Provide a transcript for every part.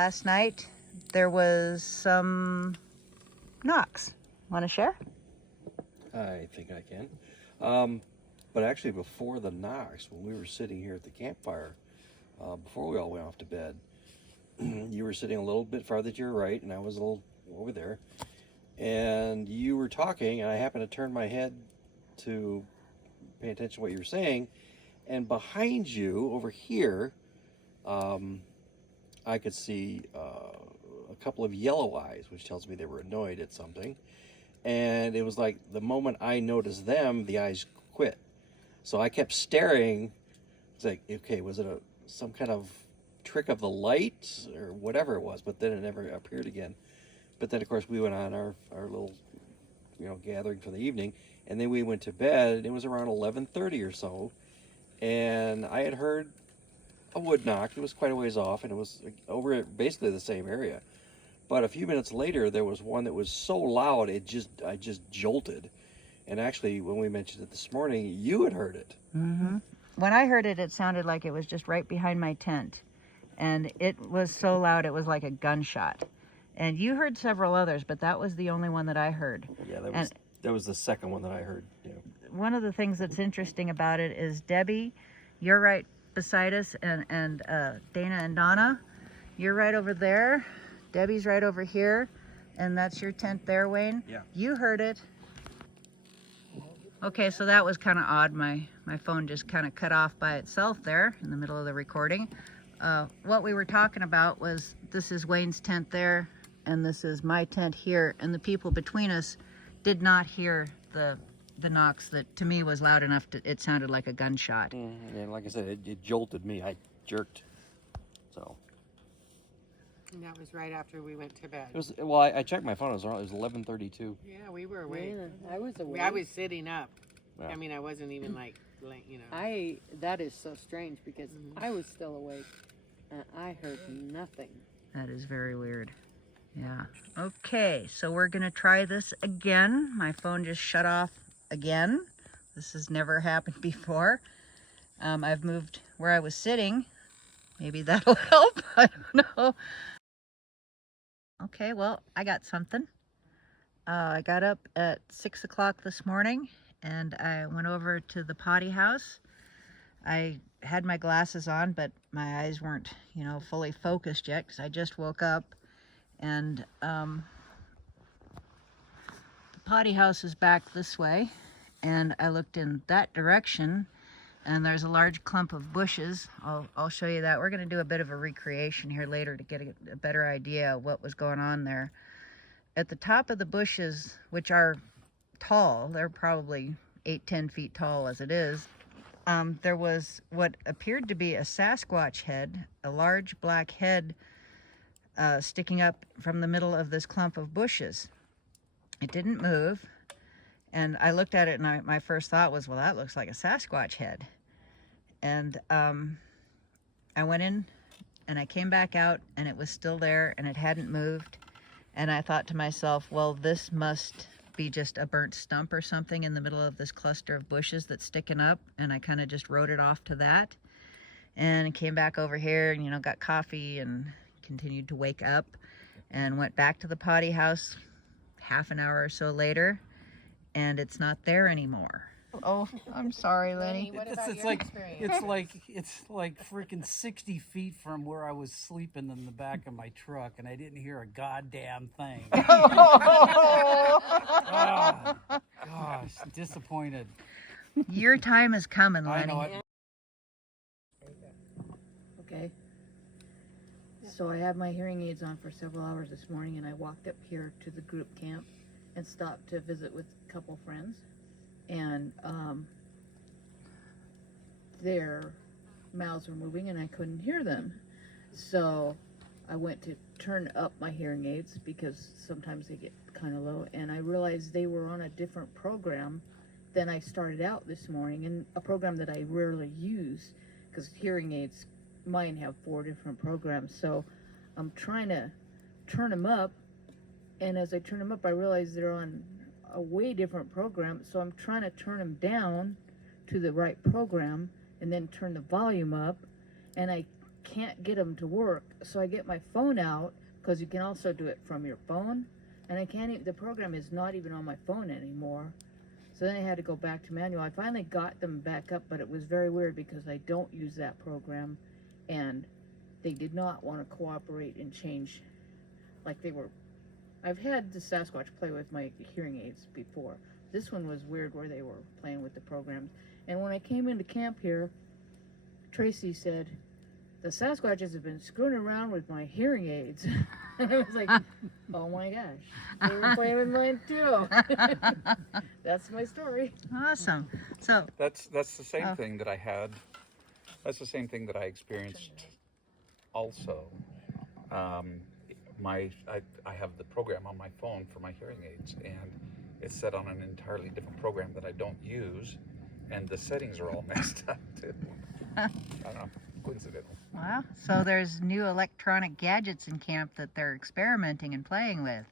Last night there was some knocks. Want to share? I think I can. But actually, before the knocks, when we were sitting here at the campfire, before we all went off to bed, you were sitting a little bit farther to your right, and I was a little over there. And you were talking, and I happened to turn my head to pay attention to what you were saying. And behind you, over here, I could see a couple of yellow eyes, which tells me they were annoyed at something. And it was like the moment I noticed them, the eyes quit. So I kept staring. It's like, okay, was it some kind of trick of the light or whatever it was? But then it never appeared again. But then, of course, we went on our little, gathering for the evening, and then we went to bed. And it was around 11:30 or so, and I had heard a wood knock. It was quite a ways off, and it was over at basically the same area. But a few minutes later, there was one that was so loud I just jolted. And actually, when we mentioned it this morning, you had heard it. Mm-hmm. When I heard it, it sounded like it was just right behind my tent. And it was so loud, it was like a gunshot. And you heard several others, but that was the only one that I heard. Yeah, that was the second one that I heard. Yeah. One of the things that's interesting about it is, Debbie, you're right beside us, and Dana and Donna, you're right over there. Debbie's right over here, and that's your tent there, Wayne. Yeah. You heard it. Okay, so that was kind of odd. My phone just kind of cut off by itself there in the middle of the recording. What we were talking about was, this is Wayne's tent there, and this is my tent here, and the people between us did not hear the knocks that to me was loud enough it sounded like a gunshot. And like I said, it jolted me. I jerked. So. And that was right after we went to bed. It was, well, I checked my phone. It was 11:32. Yeah, we were awake. Yeah, I was awake. I was sitting up. Yeah. I mean, I wasn't even That is so strange because I was still awake and I heard nothing. That is very weird. Yeah. Okay, so we're gonna try this again. My phone just shut off again. This has never happened before. I've moved where I was sitting. Maybe that'll help. I don't know. Okay, well, I got something. I got up at 6 o'clock this morning and I went over to the potty house. I had my glasses on, but my eyes weren't, fully focused yet because I just woke up. And the potty house is back this way, and I looked in that direction, and there's a large clump of bushes. I'll show you that. We're going to do a bit of a recreation here later to get a better idea of what was going on there. At the top of the bushes, which are tall, they're probably 8-10 feet tall as it is, there was what appeared to be a Sasquatch head, a large black head sticking up from the middle of this clump of bushes. It didn't move, and I looked at it, and my first thought was, well, that looks like a Sasquatch head. And I went in, and I came back out, and it was still there, and it hadn't moved. And I thought to myself, well, this must be just a burnt stump or something in the middle of this cluster of bushes that's sticking up, and I kind of just wrote it off to that. And came back over here and, got coffee and continued to wake up and went back to the potty house half an hour or so later, and it's not there anymore. Oh, I'm sorry, Lenny. What about It's your like experience? it's like freaking 60 feet from where I was sleeping in the back of my truck, and I didn't hear a goddamn thing. Oh, gosh, disappointed. Your time is coming, I Lenny. know it. Okay. So I had my hearing aids on for several hours this morning, and I walked up here to the group camp and stopped to visit with a couple friends. And their mouths were moving and I couldn't hear them. So I went to turn up my hearing aids because sometimes they get kind of low, and I realized they were on a different program than I started out this morning, and a program that I rarely use because hearing aids, mine have 4 different programs. So I'm trying to turn them up, and as I turn them up I realize they're on a way different program, so I'm trying to turn them down to the right program and then turn the volume up, and I can't get them to work. So I get my phone out, because you can also do it from your phone. And I can't even, the program is not even on my phone anymore. So then I had to go back to manual. I finally got them back up, but it was very weird because I don't use that program. And they did not want to cooperate and change. Like they were, I've had the Sasquatch play with my hearing aids before. This one was weird where they were playing with the programs. And when I came into camp here, Tracy said, the Sasquatches have been screwing around with my hearing aids. And I was like, oh my gosh, they were playing with mine too. That's my story. Awesome. So That's the same thing that I had. That's the same thing that I experienced also. I have the program on my phone for my hearing aids, and it's set on an entirely different program that I don't use, and the settings are all messed up too. I don't know, coincidental. wow. So there's new electronic gadgets in camp that they're experimenting and playing with.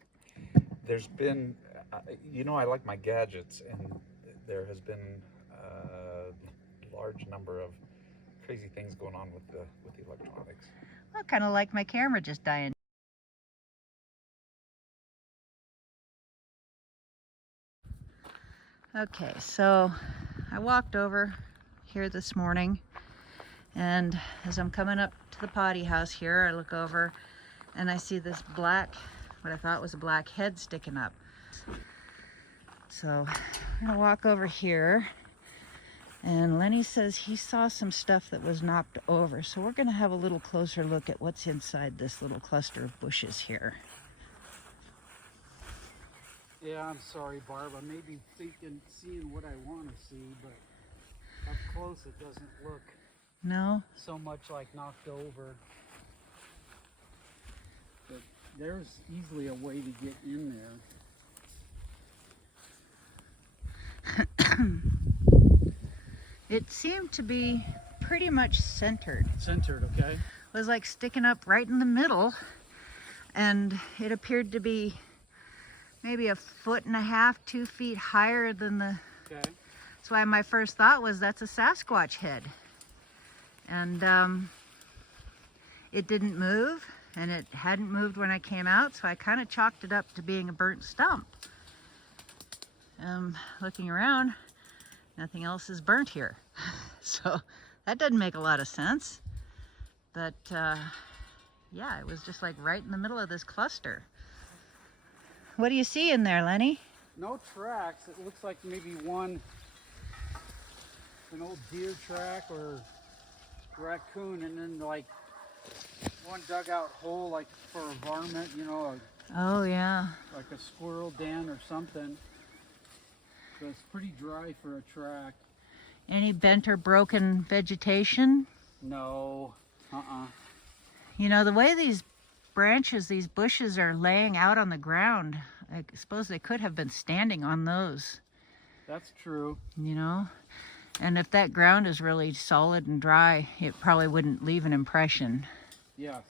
There's been, I like my gadgets, and there has been a large number of crazy things going on with the electronics. Well, kind of like my camera just dying. Okay, so I walked over here this morning, and as I'm coming up to the potty house here, I look over and I see this black, what I thought was a black head sticking up. So I'm gonna walk over here, and Lenny says he saw some stuff that was knocked over. So we're gonna have a little closer look at what's inside this little cluster of bushes here. Yeah, I'm sorry, Barb. I may be seeing what I want to see, but up close it doesn't look No? so much like knocked over. But there's easily a way to get in there. It seemed to be pretty much centered. Centered, okay? It was like sticking up right in the middle, and it appeared to be maybe 1.5 feet, 2 feet higher than the... Okay. That's why my first thought was that's a Sasquatch head. And it didn't move, and it hadn't moved when I came out, so I kind of chalked it up to being a burnt stump. Looking around, nothing else is burnt here. So that doesn't make a lot of sense. But yeah, it was just like right in the middle of this cluster. What do you see in there, Lenny? No tracks. It looks like maybe an old deer track or raccoon, and then like one dugout hole like for a varmint, Oh yeah. like a squirrel den or something. So it's pretty dry for a track. Any bent or broken vegetation? No. You know, the way these branches, these bushes are laying out on the ground, I suppose they could have been standing on those, That's true. And if that ground is really solid and dry, it probably wouldn't leave an impression. Yes.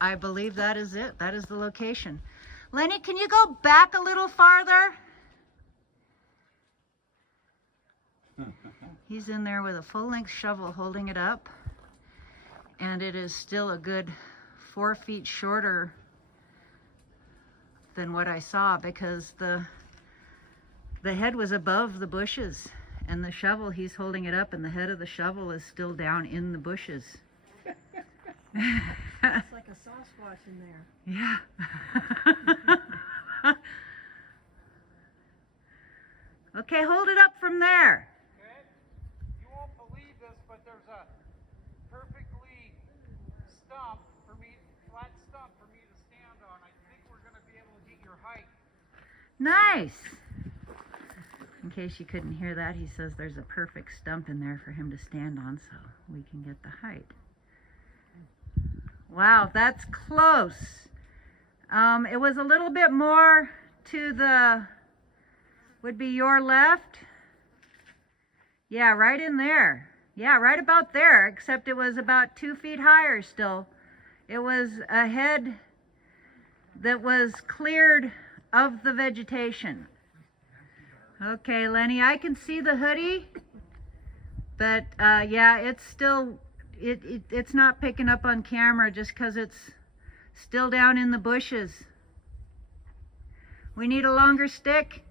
I believe that is it. That is the location. Lenny, can you go back a little farther? He's in there with a full-length shovel holding it up, and it is still a good 4 feet shorter than what I saw, because the head was above the bushes, and the shovel, he's holding it up, and the head of the shovel is still down in the bushes. It's like a Sasquatch in there. Yeah. Okay, hold it up from there. Okay. You won't believe this, but there's a perfectly flat stump for me to stand on. I think we're going to be able to get your height. Nice. In case you couldn't hear that, he says there's a perfect stump in there for him to stand on, so we can get the height. Wow, that's close. It was a little bit more to the, would be your left. Yeah, right in there. Yeah, right about there, except it was about 2 feet higher still. It was a head that was cleared of the vegetation. Okay, Lenny, I can see the hoodie, but yeah, it's still it's not picking up on camera just because it's still down in the bushes. We need a longer stick.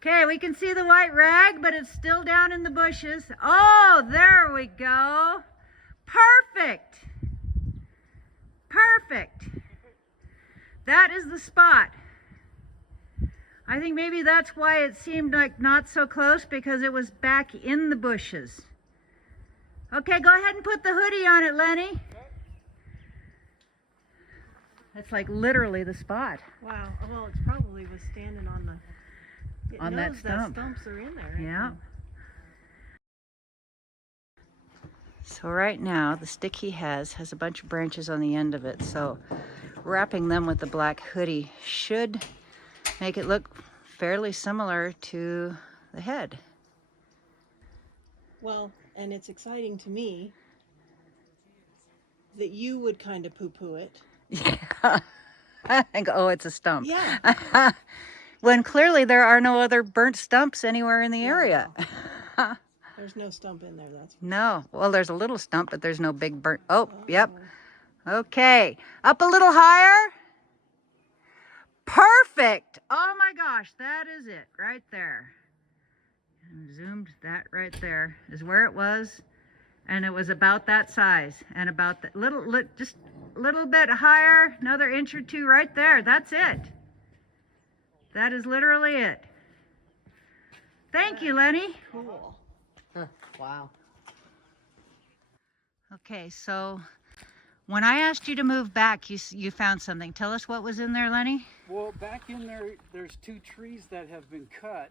Okay, we can see the white rag, but it's still down in the bushes. Oh, there we go. Perfect. Perfect. That is the spot. I think maybe that's why it seemed like not so close, because it was back in the bushes. Okay, go ahead and put the hoodie on it, Lenny. That's like literally the spot. Wow. Well, it's probably was standing on the. It On that knows stump. Stumps are in there. Yeah. So right now, the stick he has a bunch of branches on the end of it. So wrapping them with the black hoodie should make it look fairly similar to the head. Well, and it's exciting to me that you would kind of poo-poo it. Yeah. And go, oh, it's a stump. Yeah. When clearly there are no other burnt stumps anywhere in the area. There's no stump in there. That's No. Well, there's a little stump, but there's no big burnt. Oh, yep. Okay. Up a little higher. Perfect. Oh my gosh, that is it right there. And zoomed, that right there is where it was. And it was about that size, and about that just a little bit higher, another inch or two right there. That's it. That is literally it. Thank you, Lenny. cool. Wow. Okay, so when I asked you to move back, you found something. Tell us what was in there, Lenny. Well, back in there, there's 2 trees that have been cut,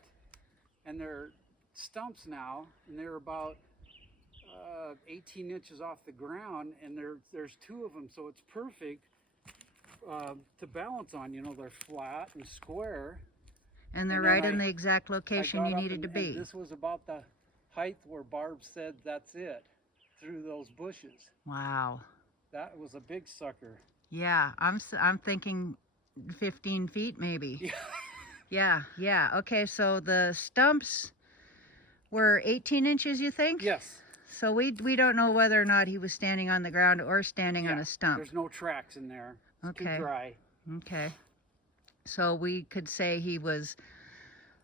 and they're stumps now, and they're about 18 inches off the ground, and there's 2 of them, so it's perfect to balance on. You know, they're flat and square. And they're And then right in the exact I location got you up needed to and be. this was about the height where Barb said that's it, through those bushes. Wow. That was a big sucker. Yeah, I'm thinking 15 feet maybe. Yeah. Okay, so the stumps were 18 inches, you think? Yes. So we don't know whether or not he was standing on the ground or standing on a stump. There's no tracks in there. It's Okay. too dry. Okay. So we could say he was,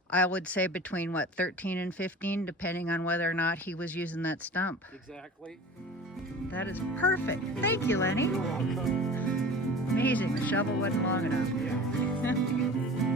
I would say between what, 13 and 15, depending on whether or not he was using that stump. Exactly. That is perfect. Thank you, Lenny. You're welcome. Amazing. The shovel wasn't long enough. Yeah.